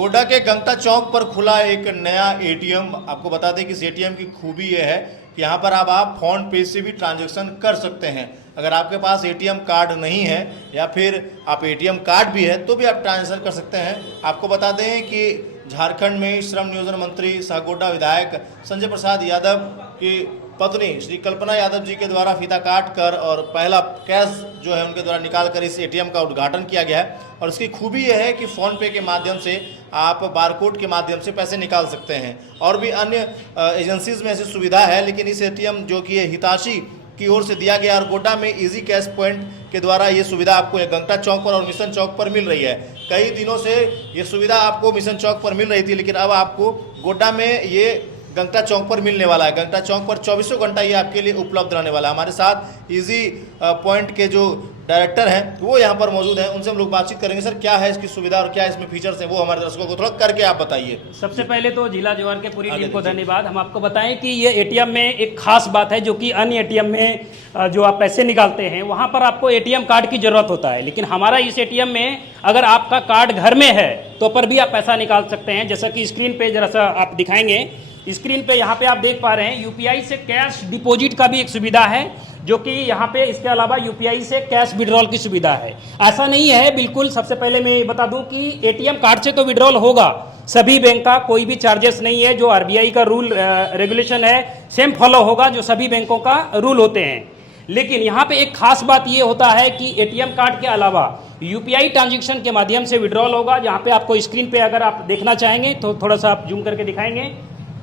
गोड्डा के गंगटा चौक पर खुला एक नया एटीएम। आपको बता दें कि इस एटीएम की खूबी यह है कि यहाँ पर अब आप फोन पे से भी ट्रांजैक्शन कर सकते हैं। अगर आपके पास एटीएम कार्ड नहीं है या फिर आप एटीएम कार्ड भी है तो भी आप ट्रांजैक्शन कर सकते हैं। आपको बता दें कि झारखंड में श्रम नियोजन मंत्री सह गोड्डा विधायक संजय प्रसाद यादव की पत्नी श्री कल्पना यादव जी के द्वारा फीता काट कर और पहला कैश जो है उनके द्वारा निकाल कर इस एटीएम का उद्घाटन किया गया है। और इसकी खूबी यह है कि फ़ोन पे के माध्यम से आप बारकोड के माध्यम से पैसे निकाल सकते हैं। और भी अन्य एजेंसीज में ऐसी सुविधा है, लेकिन इस एटीएम जो कि हिताची की ओर से दिया गया और गोड्डा में इजी कैश पॉइंट के द्वारा ये सुविधा आपको गंगटा चौक पर और मिशन चौक पर मिल रही है। कई दिनों से ये सुविधा आपको मिशन चौक पर मिल रही थी, लेकिन अब आपको गोड्डा में ये गंगटा चौक पर मिलने वाला है। गंगटा चौक पर 24 घंटा ये आपके लिए उपलब्ध रहने वाला है। हमारे साथ इजी पॉइंट के जो डायरेक्टर हैं वो यहाँ पर मौजूद हैं, उनसे हम लोग बातचीत करेंगे। सर, क्या है इसकी सुविधा और क्या इसमें फीचर्स हैं, वो हमारे दर्शकों को थोड़ा करके आप बताइए। सबसे पहले तो जिला जवार के पूरी टीम को धन्यवाद। हम आपको बताएं कि ये एटीएम में एक खास बात है, जो कि अन्य एटीएम में जो आप पैसे निकालते हैं वहाँ पर आपको एटीएम कार्ड की जरूरत होता है, लेकिन हमारा इस एटीएम में अगर आपका कार्ड घर में है तो पर भी आप पैसा निकाल सकते हैं। जैसा कि स्क्रीन पे जरा सा आप दिखाएंगे, स्क्रीन पे यहाँ पे आप देख पा रहे हैं यूपीआई से कैश डिपॉजिट का भी एक सुविधा है, जो कि यहाँ पे इसके अलावा यूपीआई से कैश विड्रॉल की सुविधा है। ऐसा नहीं है बिल्कुल। सबसे पहले मैं बता दूं कि एटीएम कार्ड से तो विड्रॉल होगा, सभी बैंक का कोई भी चार्जेस नहीं है। जो आरबीआई का रूल रेगुलेशन है सेम फॉलो होगा जो सभी बैंकों का रूल होते हैं। लेकिन यहाँ पे एक खास बात ये होता है कि एटीएम कार्ड के अलावा यूपीआई ट्रांजेक्शन के माध्यम से विड्रॉल होगा। यहाँ पे आपको स्क्रीन पे अगर आप देखना चाहेंगे तो थोड़ा सा आप जूम करके दिखाएंगे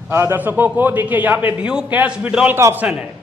दर्शकों को। देखिए यहाँ पे व्यू कैश विड्रॉल का ऑप्शन है।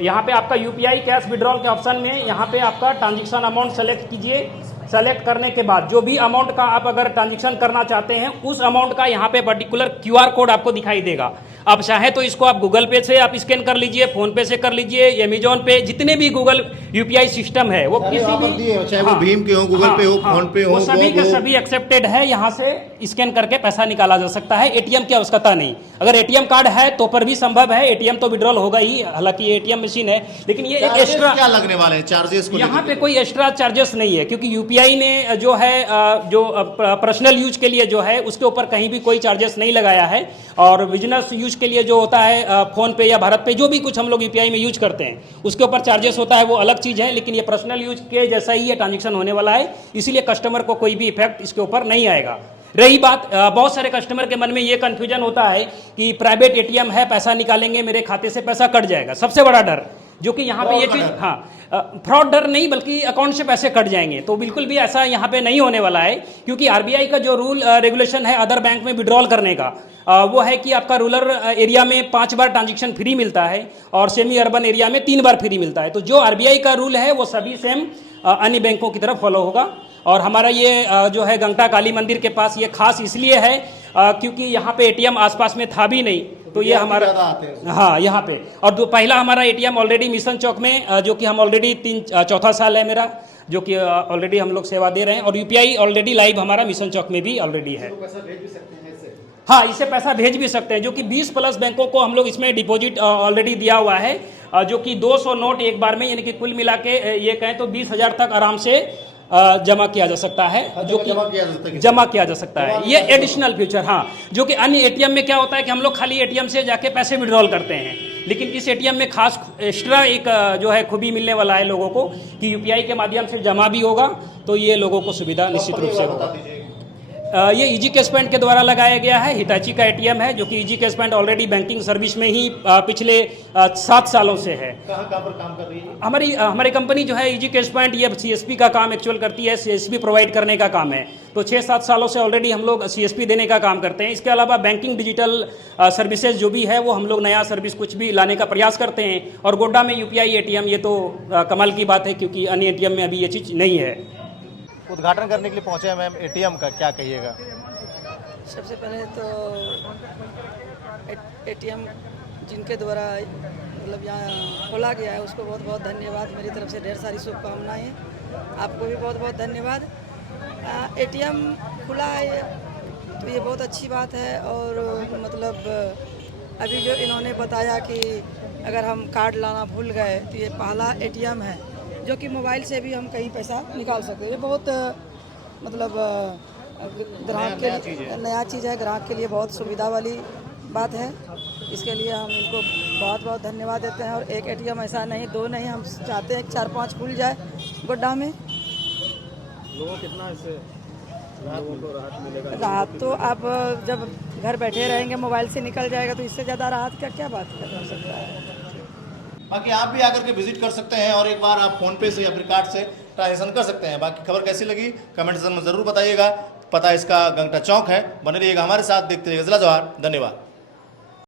यहाँ पे आपका यूपीआई कैश विड्रॉल के ऑप्शन में यहाँ पे आपका ट्रांजेक्शन अमाउंट सेलेक्ट कीजिए। सेलेक्ट करने के बाद जो भी अमाउंट का आप अगर ट्रांजेक्शन करना चाहते हैं उस अमाउंट का यहाँ पे पर्टिकुलर क्यूआर कोड आपको दिखाई देगा। आप चाहे तो इसको आप गूगल पे से आप स्कैन कर लीजिए, फोन पे से कर लीजिए, अमेजॉन पे, जितने भी गूगल यूपीआई सिस्टम है वो किसी भी, चाहे वो भीम के हो, गूगल पे हो, फोन पे हो, वो सभी के सभी एक्सेप्टेड है। यहाँ से स्कैन करके पैसा निकाला जा सकता है, एटीएम की आवश्यकता नहीं। अगर एटीएम कार्ड है तो पर भी संभव है, एटीएम तो विड्रॉल होगा ही, हालांकि एटीएम मशीन है, लेकिन ये एक एक्स्ट्रा क्या लगने वाले हैं चार्जेस को? यहाँ पे कोई एक्स्ट्रा चार्जेस नहीं है, क्योंकि यूपीआई ने जो है जो पर्सनल यूज के लिए जो है उसके ऊपर कहीं भी कोई चार्जेस नहीं लगाया है। और बिजनेस यूज के लिए जो होता है फोन पे या भारत पे, जो भी कुछ हम लोग यूपीआई में यूज करते हैं उसके ऊपर चार्जेस होता है, वो अलग चीज है। लेकिन ये पर्सनल यूज के जैसा ही ये ट्रांजेक्शन होने वाला है, इसीलिए कस्टमर को कोई भी इफेक्ट इसके ऊपर नहीं आएगा। रही बात, बहुत सारे कस्टमर के मन में ये कंफ्यूजन होता है कि प्राइवेट एटीएम है, पैसा निकालेंगे मेरे खाते से पैसा कट जाएगा। सबसे बड़ा डर जो कि यहाँ पे ये चीज, फ्रॉड डर नहीं बल्कि अकाउंट से पैसे कट जाएंगे, तो बिल्कुल भी ऐसा यहाँ पे नहीं होने वाला है। क्योंकि आरबीआई का जो रूल रेगुलेशन है अदर बैंक में विड्रॉल करने का, वो है कि आपका रूरल एरिया में 5 बार ट्रांजेक्शन फ्री मिलता है और सेमी अर्बन एरिया में 3 बार फ्री मिलता है। तो जो आरबीआई का रूल है वो सभी सेम अन्य बैंकों की तरफ फॉलो होगा। और हमारा ये जो है गंगटा काली मंदिर के पास ये खास इसलिए है क्योंकि यहाँ पे एटीएम आसपास में था भी नहीं, तो ये हमारा, हाँ यहाँ पे। और पहला हमारा एटीएम ऑलरेडी मिशन चौक में, जो कि हम ऑलरेडी चौथा साल है मेरा, जो कि ऑलरेडी हम लोग सेवा दे रहे हैं। और यूपीआई ऑलरेडी लाइव हमारा मिशन चौक में भी ऑलरेडी है। हाँ, इससे पैसा भेज भी सकते हैं, जो कि 20 प्लस बैंकों को हम लोग इसमें डिपॉजिट ऑलरेडी दिया हुआ है, जो कि 200 नोट एक बार में, यानी कि कुल मिला के ये कहें तो 20,000 तक आराम से जमा किया जा सकता है, जो कि जमा किया जा सकता है। ये एडिशनल फीचर, हाँ, जो कि अन्य एटीएम में क्या होता है कि हम लोग खाली एटीएम से जाके पैसे विड्रॉल करते हैं, लेकिन इस एटीएम में खास एक्स्ट्रा एक जो है खूबी मिलने वाला है लोगों को कि यूपीआई के माध्यम से जमा भी होगा, तो ये लोगों को सुविधा निश्चित रूप से होगा। ये इजी कैश पॉइंट के द्वारा लगाया गया है, हिताची का एटीएम है, जो कि easy cash point already banking service में ही पिछले 7 सालों से है। कहाँ पर काम कर रही है हमारी कंपनी जो है इजी कैश पॉइंट, ये सीएसपी का काम एक्चुअल करती है, सीएसपी प्रोवाइड करने का काम है। तो 6-7 सालों से ऑलरेडी हम लोग सीएसपी देने का काम करते हैं। इसके अलावा बैंकिंग डिजिटल सर्विसेज जो भी है वो हम लोग नया सर्विस कुछ भी लाने का प्रयास करते हैं। और गोड्डा में यूपीआई एटीएम, ये तो कमाल की बात है, क्योंकि अन्य एटीएम में अभी ये चीज़ नहीं है। उद्घाटन करने के लिए पहुंचे हैं मैम एटीएम का, क्या कहिएगा? सबसे पहले तो एटीएम जिनके द्वारा मतलब यहाँ खोला गया है उसको बहुत बहुत धन्यवाद। मेरी तरफ से ढेर सारी शुभकामनाएं, आपको भी बहुत बहुत धन्यवाद। एटीएम खुला है तो ये बहुत अच्छी बात है। और मतलब अभी जो इन्होंने बताया कि अगर हम कार्ड लाना भूल गए तो ये पहला एटीएम है जो कि मोबाइल से भी हम कहीं पैसा निकाल सकते हैं। ये बहुत मतलब ग्राहक के लिए नया चीज़ है, ग्राहक के लिए बहुत सुविधा वाली बात है। इसके लिए हम इनको बहुत बहुत धन्यवाद देते हैं। और एक एटीएम ऐसा नहीं, दो नहीं, हम चाहते हैं कि 4-5 खुल जाए गोड्डा में। लोगों को कितना इससे लोगों को राहत मिलेगा? राहत तो आप जब घर बैठे रहेंगे, मोबाइल से निकल जाएगा, तो इससे ज़्यादा राहत का क्या बात कर सकता है। बाकी आप भी आकर के विजिट कर सकते हैं और एक बार आप फोन पे से या फिर कार्ड से ट्रांजेक्शन कर सकते हैं। बाकी खबर कैसी लगी कमेंट सेक्शन में जरूर बताइएगा। पता इसका गंगटा चौक है। बने रहिएगा हमारे साथ, देखते रहिएगा जिला जवाहर। धन्यवाद।